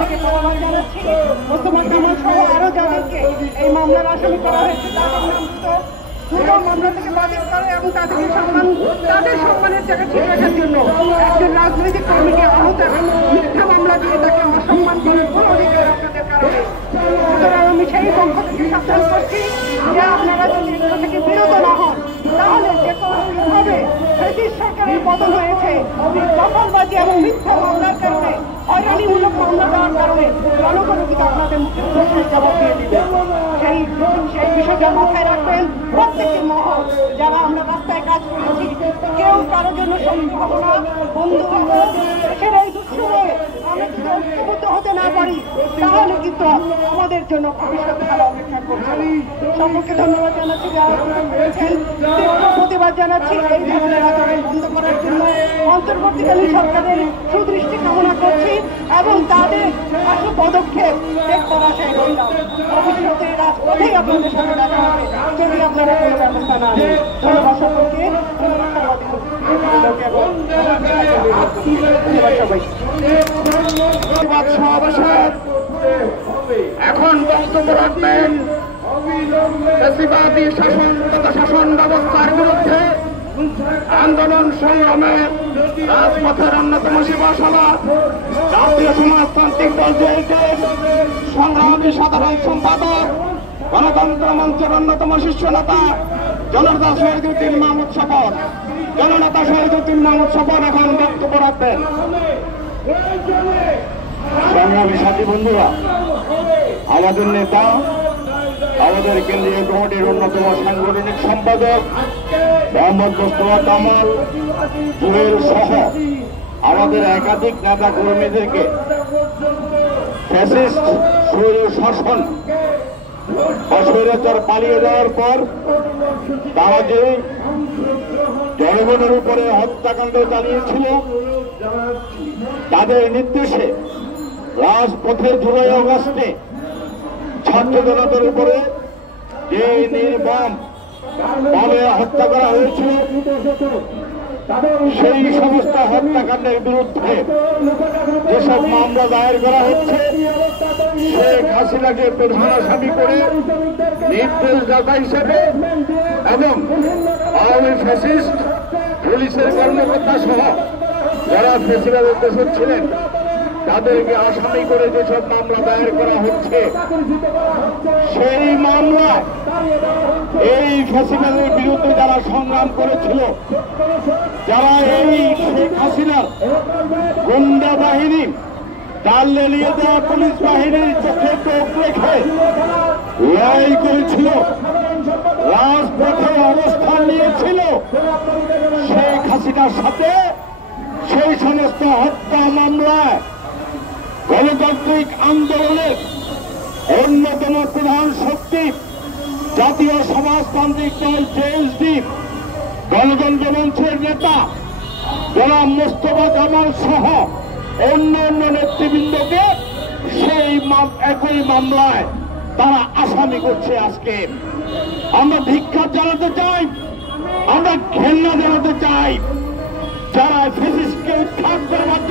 থেকে ধন্যবাদ জানাচ্ছি। মোস্তফা কামাল সহ আরো যাদেরকে এই মামলার আসামি করা হয়েছে তাদের দুটো মামলা থেকে বাতিল করে এবং তাদের সম্মানের জায়গা ঠিক রাখার জন্য একজন রাজনৈতিক কর্মীকে আহত মিথ্যা মামলা দিয়ে তাকে অসম্মান করার কোন অধিকার আপনাদের কারণে। সুতরাং আমি সেই পক্ষ থেকে সাবধান করছি যে আপনারা যদি এগুলো থেকে বিরত না হন তাহলে যে কোনোভাবে ব্রিটিশ সরকারের পতন হয়েছে দখলবাজি এবং মিথ্যা মামলার কারণে, হয়রানিমূলক মামলা দেওয়ার কারণে জনগণ কিন্তু আপনাদের মুখে প্রশ্নের জবাব দিয়ে দিবে। সেই বিষয়টা মাথায় রাখবেন প্রত্যেকটি মহল। যারা আমরা রাস্তায় কাজ করেছি কেউ কারোর জন্য শত্রু হবো না, বন্ধু হবো। দেশের এই দুঃসময়ে আমরা যদি ঐক্যবদ্ধ হতে না পারি তাহলে কিন্তু আমাদের জন্য ভবিষ্যৎ ভালো অপেক্ষা করছে। সকলকে ধন্যবাদ জানাচ্ছি যারা করেছেন, প্রতিবাদ জানাচ্ছি এই ধরনের আচরণ বন্ধ করার জন্য। অন্তর্বর্তীকালীন সরকারের সুদৃষ্টি কামনা করছি এবং তাদের আশু পদক্ষেপ দেখবার আশায় রইলাম। ভবিষ্যতে রাজপথেই আপনাদের সাথে দেখা হবে যদি আপনারা কোনো ব্যবস্থা না নেন। ধন্যবাদ সকলকে। এখন বক্তব্য রাখবেন ফ্যাসিবাদী শাসন তথা শাসন ব্যবস্থার বিরুদ্ধে আন্দোলন সংগ্রামে রাজপথের অন্যতম সেবাশালা জাতীয় সমাজতান্ত্রিক দল জেএসডির সংগ্রামী সাধারণ সম্পাদক, গণতন্ত্র মঞ্চের অন্যতম শীর্ষ নেতা জননেতা শহীদুদ্দিন মাহমুদ স্বপন। জননেতা শহীদুদ্দিন মাহমুদ স্বপন এখন বক্তব্য রাখবেন। সংগ্রামী সাথী বন্ধুরা, আমাদের নেতা, আমাদের কেন্দ্রীয় কমিটির অন্যতম সাংগঠনিক সম্পাদক মোহাম্মদ মোস্তফা কামাল জুয়েল সহ আমাদের একাধিক নেতা কর্মীদেরকে ফ্যাসিস্ট স্বৈর শাসন বা স্বৈরাচার পালিয়ে যাওয়ার পর তারা যে জনগণের উপরে হত্যাকাণ্ড চালিয়েছিল তাদের নির্দেশে রাজপথে জুলাই আগস্টে ছাত্র জনতার উপরে যে নির্মম ভাবে হত্যা করা হয়েছিল সেই সমস্ত হত্যাকাণ্ডের বিরুদ্ধে যেসব মামলা দায়ের করা হচ্ছে, শেখ হাসিনাকে প্রধান আসামি করে নির্দেশদাতা হিসেবে এবং আওয়ামী ফ্যাসিস্ট পুলিশের কর্মকর্তা সহ যারা ফেসিবাদের দোষর ছিলেন তাদেরকে আসামি করে যেসব মামলা দায়ের করা হচ্ছে, সেই মামলা এই ফ্যাসিবাদের বিরুদ্ধে যারা সংগ্রাম করেছিল, যারা এই শেখ হাসিনার গুন্ডা বাহিনী তার লেলিয়ে দেওয়া পুলিশ বাহিনীর চোখে চোখ রেখে লড়াই করেছিল, রাজপথে অবস্থান নিয়েছিল, শেখ হাসিনার সাথে সেই সমস্ত হত্যা মামলায় গণতান্ত্রিক আন্দোলনের অন্যতম প্রধান শক্তি জাতীয় সমাজতান্ত্রিক দল জেএসডি গণতন্ত্র মঞ্চের নেতা জনাব মোস্তফা কামাল সহ অন্য নেতৃবৃন্দকে সেই একই মামলায় তারা আসামি করছে। আজকে আমরা ধিক্কার জানাতে চাই, আমরা ঘেন্না জানাতে চাই যারা ফ্যাসিস্টকে উৎখাত করবার